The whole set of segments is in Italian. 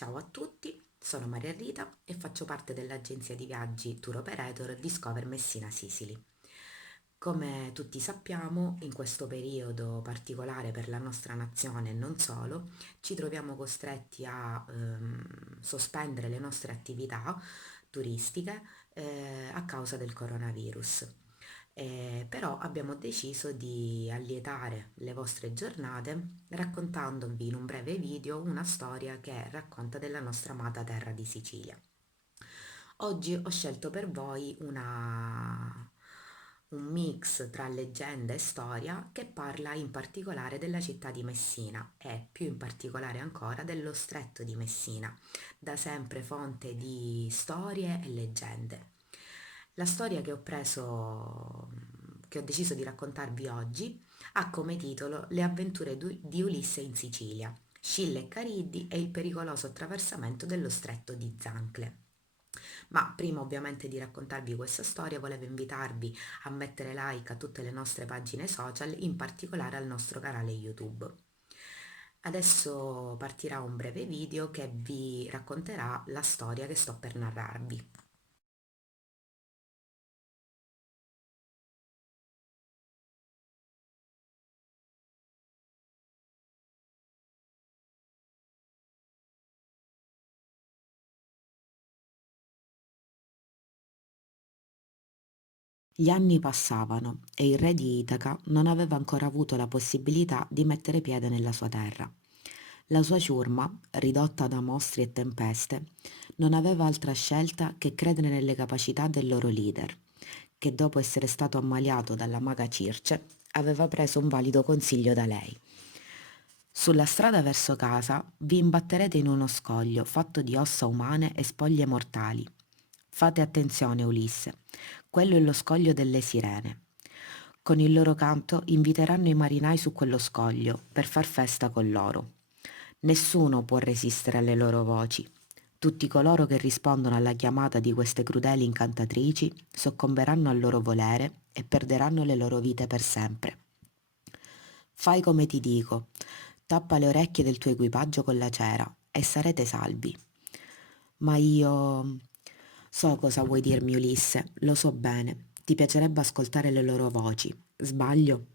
Ciao a tutti, sono Maria Rita e faccio parte dell'agenzia di viaggi Tour Operator Discover Messina Sicily. Come tutti sappiamo, in questo periodo particolare per la nostra nazione e non solo, ci troviamo costretti a sospendere le nostre attività turistiche a causa del coronavirus. Però abbiamo deciso di allietare le vostre giornate raccontandovi in un breve video una storia che racconta della nostra amata terra di Sicilia. Oggi ho scelto per voi un mix tra leggenda e storia che parla in particolare della città di Messina e più in particolare ancora dello stretto di Messina, da sempre fonte di storie e leggende. La storia che ho deciso di raccontarvi oggi ha come titolo Le avventure di Ulisse in Sicilia, Scilla e Cariddi e il pericoloso attraversamento dello stretto di Zancle. Ma prima ovviamente di raccontarvi questa storia volevo invitarvi a mettere like a tutte le nostre pagine social, in particolare al nostro canale YouTube. Adesso partirà un breve video che vi racconterà la storia che sto per narrarvi. Gli anni passavano e il re di Itaca non aveva ancora avuto la possibilità di mettere piede nella sua terra. La sua ciurma, ridotta da mostri e tempeste, non aveva altra scelta che credere nelle capacità del loro leader, che dopo essere stato ammaliato dalla maga Circe, aveva preso un valido consiglio da lei. Sulla strada verso casa vi imbatterete in uno scoglio fatto di ossa umane e spoglie mortali. Fate attenzione, Ulisse, quello è lo scoglio delle sirene. Con il loro canto inviteranno i marinai su quello scoglio per far festa con loro. Nessuno può resistere alle loro voci. Tutti coloro che rispondono alla chiamata di queste crudeli incantatrici soccomberanno al loro volere e perderanno le loro vite per sempre. Fai come ti dico, tappa le orecchie del tuo equipaggio con la cera e sarete salvi. Ma io so cosa vuoi dirmi, Ulisse, lo so bene. Ti piacerebbe ascoltare le loro voci. Sbaglio?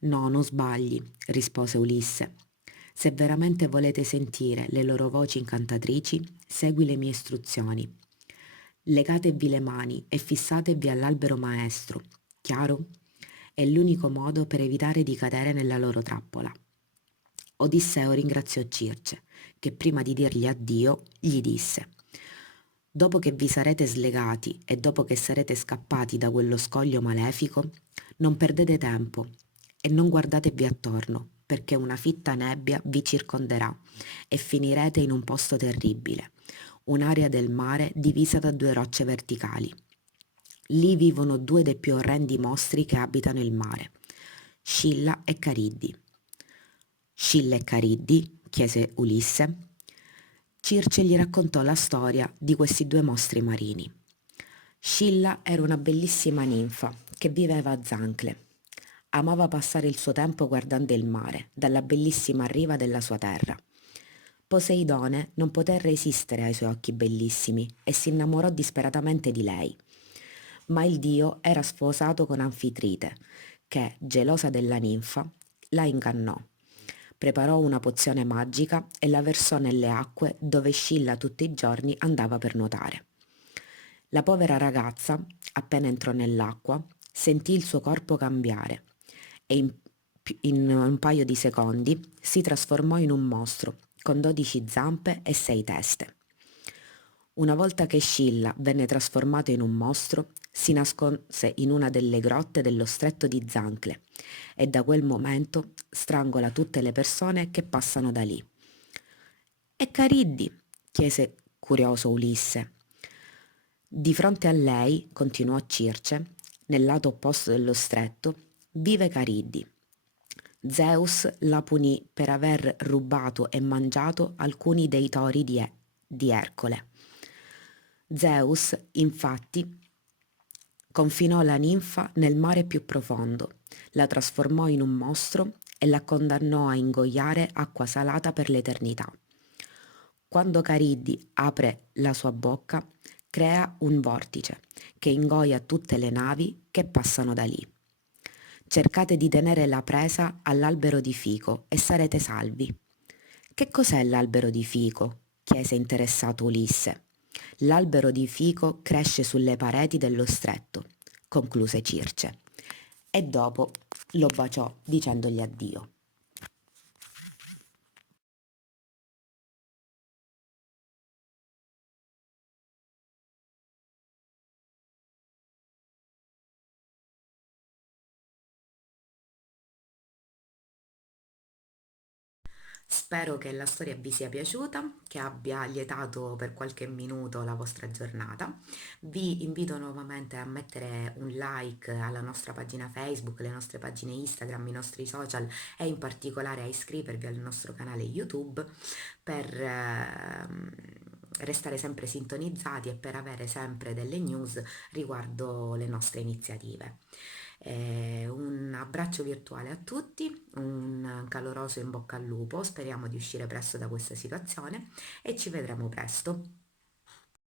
No, non sbagli, rispose Ulisse. Se veramente volete sentire le loro voci incantatrici, segui le mie istruzioni. Legatevi le mani e fissatevi all'albero maestro. Chiaro? È l'unico modo per evitare di cadere nella loro trappola. Odisseo ringraziò Circe, che prima di dirgli addio gli disse: Dopo che vi sarete slegati e dopo che sarete scappati da quello scoglio malefico, non perdete tempo e non guardatevi attorno, perché una fitta nebbia vi circonderà e finirete in un posto terribile, un'area del mare divisa da due rocce verticali. Lì vivono due dei più orrendi mostri che abitano il mare, Scilla e Cariddi. Scilla e Cariddi? Chiese Ulisse. Circe gli raccontò la storia di questi due mostri marini. Scilla era una bellissima ninfa che viveva a Zancle. Amava passare il suo tempo guardando il mare dalla bellissima riva della sua terra. Poseidone non poté resistere ai suoi occhi bellissimi e si innamorò disperatamente di lei. Ma il dio era sposato con Anfitrite, che, gelosa della ninfa, la ingannò. Preparò una pozione magica e la versò nelle acque dove Scilla tutti i giorni andava per nuotare. La povera ragazza, appena entrò nell'acqua, sentì il suo corpo cambiare e in un paio di secondi si trasformò in un mostro con 12 zampe e 6 teste. Una volta che Scilla venne trasformato in un mostro, si nasconse in una delle grotte dello stretto di Zancle e da quel momento strangola tutte le persone che passano da lì. E Cariddi? Chiese curioso Ulisse. Di fronte a lei, continuò Circe, nel lato opposto dello stretto, vive Cariddi. Zeus la punì per aver rubato e mangiato alcuni dei tori di Ercole. Zeus, infatti, confinò la ninfa nel mare più profondo, la trasformò in un mostro e la condannò a ingoiare acqua salata per l'eternità. Quando Cariddi apre la sua bocca, crea un vortice che ingoia tutte le navi che passano da lì. Cercate di tenere la presa all'albero di fico e sarete salvi. Che cos'è l'albero di fico? Chiese interessato Ulisse. L'albero di fico cresce sulle pareti dello stretto, concluse Circe. E dopo lo baciò dicendogli addio. Spero che la storia vi sia piaciuta, che abbia lietato per qualche minuto la vostra giornata. Vi invito nuovamente a mettere un like alla nostra pagina Facebook, le nostre pagine Instagram, i nostri social e in particolare a iscrivervi al nostro canale YouTube per restare sempre sintonizzati e per avere sempre delle news riguardo le nostre iniziative. Un abbraccio virtuale a tutti, un caloroso in bocca al lupo, speriamo di uscire presto da questa situazione e ci vedremo presto.